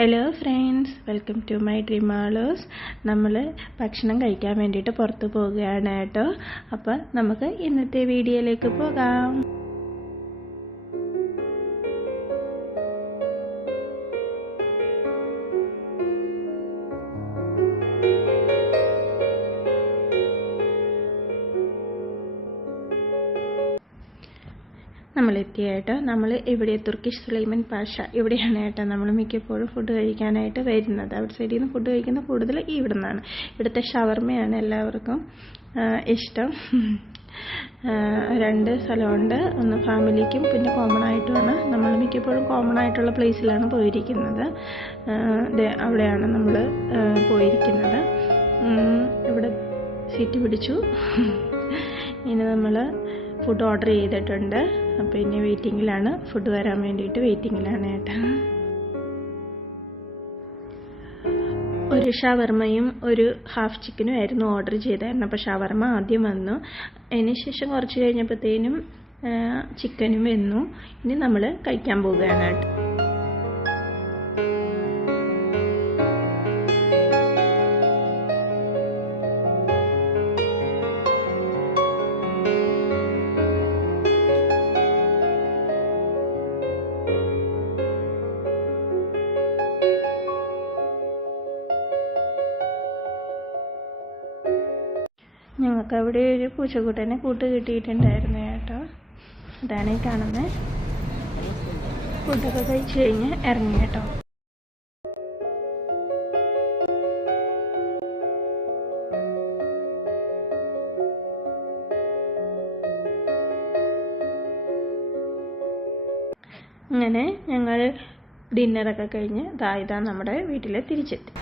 Hello friends, welcome to my dream മാളേഴ്സ്. നമ്മൾ ഭക്ഷണം കഴിക്കാൻ വേണ്ടിയിട്ട് പുറത്ത് പോവുകയാണ് കേട്ടോ. അപ്പോൾ നമുക്ക് ഇന്നത്തെ വീഡിയോയിലേക്ക് പോകാം. നമ്മളെത്തിയ കേട്ടോ. നമ്മൾ ഇവിടെ തുർക്കിഷ് സുലൈമാൻ പാഷ ഇവിടെയാണ് കേട്ടോ നമ്മൾ മിക്കപ്പോഴും ഫുഡ് കഴിക്കാനായിട്ട് വരുന്നത്. ഔട്ട് സൈഡിൽ നിന്ന് ഫുഡ് കഴിക്കുന്ന കൂടുതൽ ഇവിടെ നിന്നാണ്. ഇവിടുത്തെ ഷവർമയാണ് എല്ലാവർക്കും ഇഷ്ടം. 2 സ്ഥലമുണ്ട്, ഒന്ന് ഫാമിലിക്കും പിന്നെ കോമൺ ആയിട്ടുമാണ്. നമ്മൾ മിക്കപ്പോഴും കോമൺ ആയിട്ടുള്ള പ്ലേസിലാണ് പോയിരിക്കുന്നത്. അവിടെയാണ് നമ്മൾ പോയിരിക്കുന്നത്. ഇവിടെ സീറ്റ് പിടിച്ചു. ഇനി നമ്മൾ ഫുഡ് ഓർഡർ ചെയ്തിട്ടുണ്ട്. അപ്പോൾ ഇനി വെയിറ്റിങ്ങിലാണ്, ഫുഡ് വരാൻ വേണ്ടിയിട്ട് വെയിറ്റിങ്ങിലാണ് കേട്ടോ. ഒരു ഷവർമയും ഒരു ഹാഫ് ചിക്കനും ആയിരുന്നു ഓർഡർ ചെയ്തായിരുന്നു. അപ്പോൾ ഷവർമ ആദ്യം വന്നു, അതിന് ശേഷം കുറച്ച് കഴിഞ്ഞപ്പോഴത്തേനും ചിക്കനും വന്നു. ഇനി നമ്മൾ കഴിക്കാൻ പോവുകയാണ് കേട്ടോ. ഞങ്ങൾക്ക് അവിടെ ഒരു പൂച്ചക്കുട്ടനെ കൂട്ട് കിട്ടിയിട്ടുണ്ടായിരുന്നു കേട്ടോ. അതാണ് ഈ കാണുന്നത്. ഫുഡൊക്കെ കഴിച്ച് കഴിഞ്ഞ് ഇറങ്ങി കേട്ടോ. അങ്ങനെ ഞങ്ങൾ ഡിന്നറൊക്കെ കഴിഞ്ഞ് ഇതാ നമ്മുടെ വീട്ടിൽ തിരിച്ചെത്തി.